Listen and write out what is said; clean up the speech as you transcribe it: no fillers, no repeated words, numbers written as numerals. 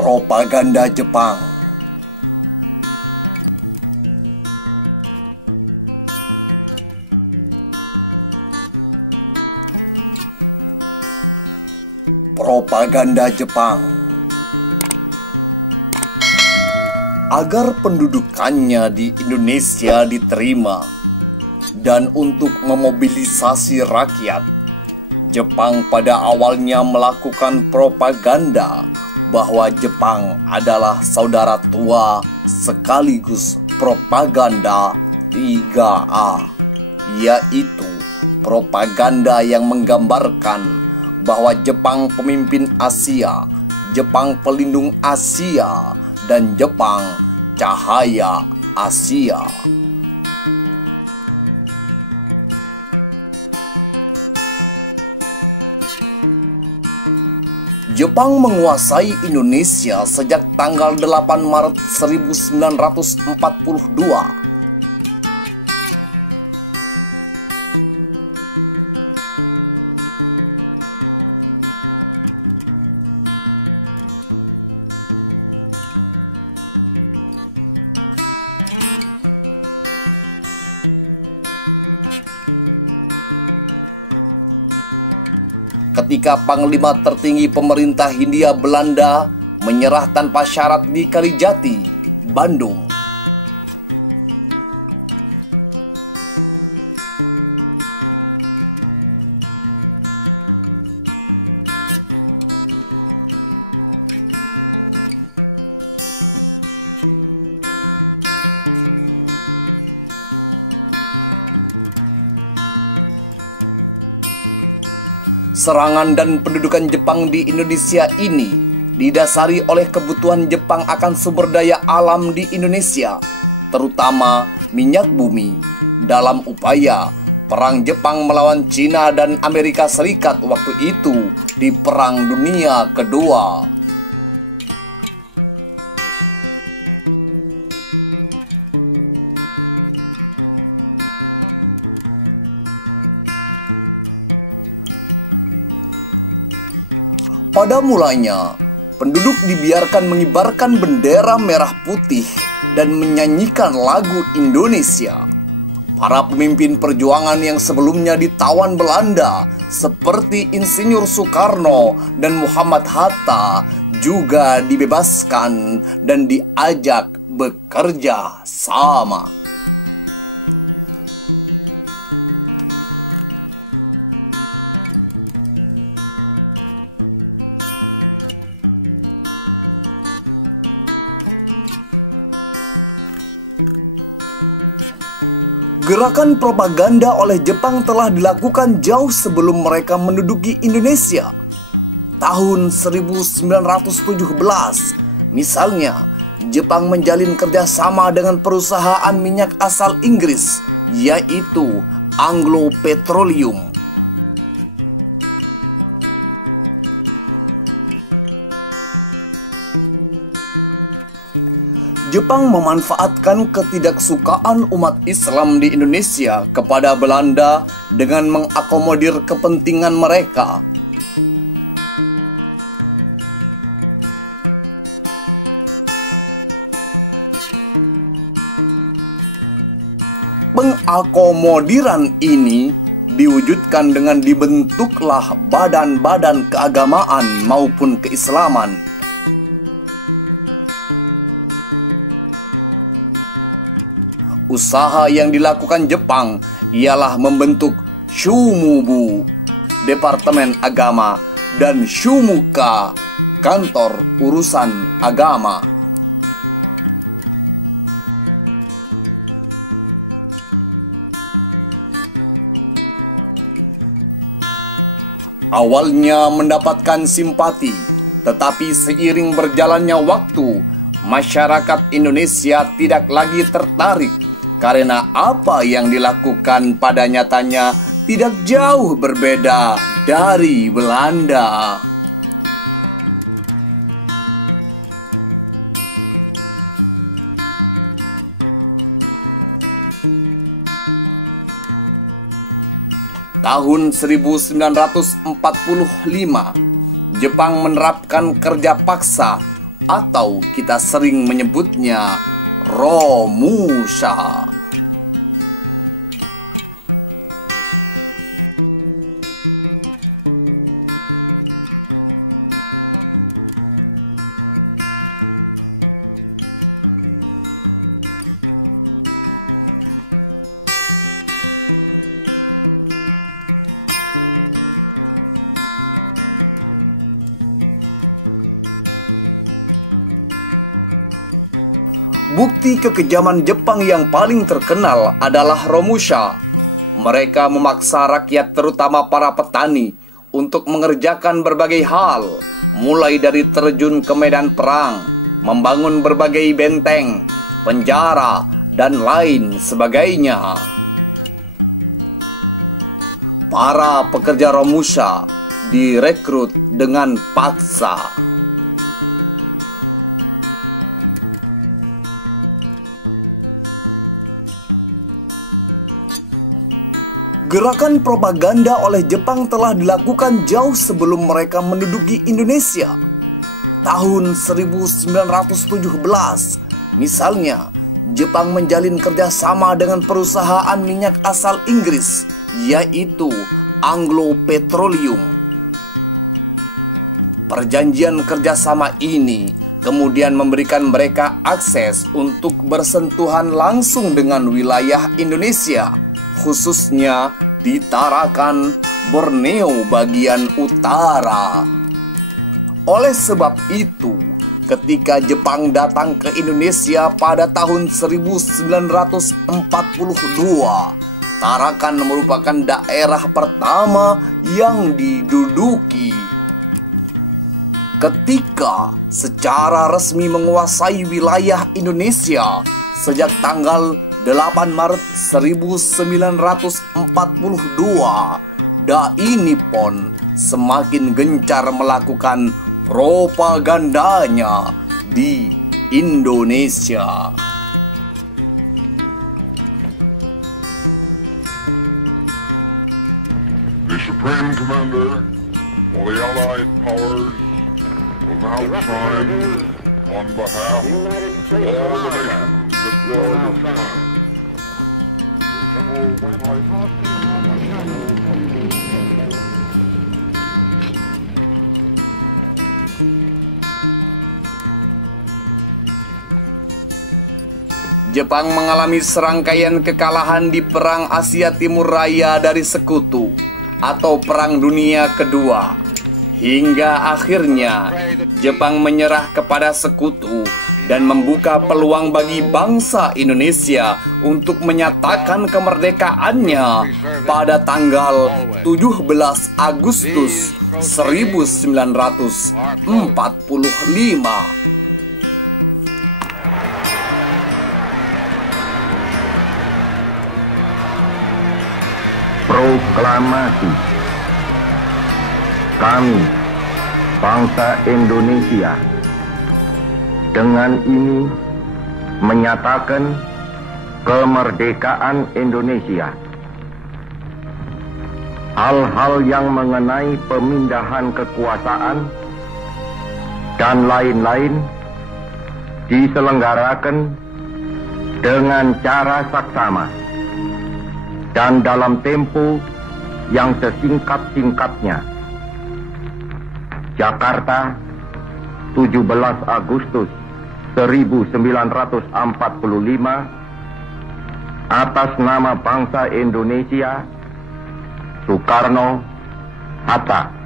Propaganda Jepang. Propaganda Jepang. Agar pendudukannya di Indonesia diterima dan untuk memobilisasi rakyat, Jepang pada awalnya melakukan propaganda bahwa Jepang adalah saudara tua sekaligus propaganda 3A, yaitu propaganda yang menggambarkan bahwa Jepang pemimpin Asia, Jepang pelindung Asia, dan Jepang cahaya Asia. Jepang menguasai Indonesia sejak tanggal 8 Maret 1942. Ketika Panglima tertinggi pemerintah Hindia Belanda menyerah tanpa syarat di Kalijati, Bandung. Serangan dan pendudukan Jepang di Indonesia ini didasari oleh kebutuhan Jepang akan sumber daya alam di Indonesia, terutama minyak bumi, dalam upaya perang Jepang melawan Cina dan Amerika Serikat waktu itu di Perang Dunia Kedua. Pada mulanya, penduduk dibiarkan mengibarkan bendera merah putih dan menyanyikan lagu Indonesia. Para pemimpin perjuangan yang sebelumnya ditawan Belanda, seperti Insinyur Soekarno dan Muhammad Hatta, juga dibebaskan dan diajak bekerja sama. Gerakan propaganda oleh Jepang telah dilakukan jauh sebelum mereka menduduki Indonesia. Tahun 1917, misalnya, Jepang menjalin kerjasama dengan perusahaan minyak asal Inggris, yaitu Anglo Petroleum. Jepang memanfaatkan ketidaksukaan umat Islam di Indonesia kepada Belanda dengan mengakomodir kepentingan mereka. Pengakomodiran ini diwujudkan dengan dibentuklah badan-badan keagamaan maupun keislaman. Usaha yang dilakukan Jepang ialah membentuk Shumubu, Departemen Agama, dan Shumuka, Kantor Urusan Agama. Awalnya mendapatkan simpati, tetapi seiring berjalannya waktu, masyarakat Indonesia tidak lagi tertarik karena apa yang dilakukan pada nyatanya tidak jauh berbeda dari Belanda. Tahun 1945, Jepang menerapkan kerja paksa atau kita sering menyebutnya Romusha. Bukti kekejaman Jepang yang paling terkenal adalah Romusha. Mereka memaksa rakyat, terutama para petani, untuk mengerjakan berbagai hal, mulai dari terjun ke medan perang, membangun berbagai benteng, penjara, dan lain sebagainya. Para pekerja Romusha direkrut dengan paksa. Gerakan propaganda oleh Jepang telah dilakukan jauh sebelum mereka menduduki Indonesia. Tahun 1917, misalnya, Jepang menjalin kerjasama dengan perusahaan minyak asal Inggris, yaitu Anglo Petroleum. Perjanjian kerjasama ini kemudian memberikan mereka akses untuk bersentuhan langsung dengan wilayah Indonesia, khususnya di Tarakan, Borneo bagian utara. Oleh sebab itu, ketika Jepang datang ke Indonesia pada tahun 1942, Tarakan merupakan daerah pertama yang diduduki. Ketika secara resmi menguasai wilayah Indonesia sejak tanggal 8 Maret 1942, Dai Nippon semakin gencar melakukan propagandanya di Indonesia. The Supreme Commander of the Allied Powers will now sign on behalf of all the nations that war this time. Jepang mengalami serangkaian kekalahan di Perang Asia Timur Raya dari Sekutu atau Perang Dunia Kedua, hingga akhirnya Jepang menyerah kepada Sekutu dan membuka peluang bagi bangsa Indonesia untuk menyatakan kemerdekaannya pada tanggal 17 Agustus 1945. Proklamasi. Kami, bangsa Indonesia, dengan ini menyatakan kemerdekaan Indonesia. Hal-hal yang mengenai pemindahan kekuasaan dan lain-lain diselenggarakan dengan cara saksama dan dalam tempo yang sesingkat-singkatnya. Jakarta, 17 Agustus 1945, atas nama bangsa Indonesia, Soekarno, Hatta.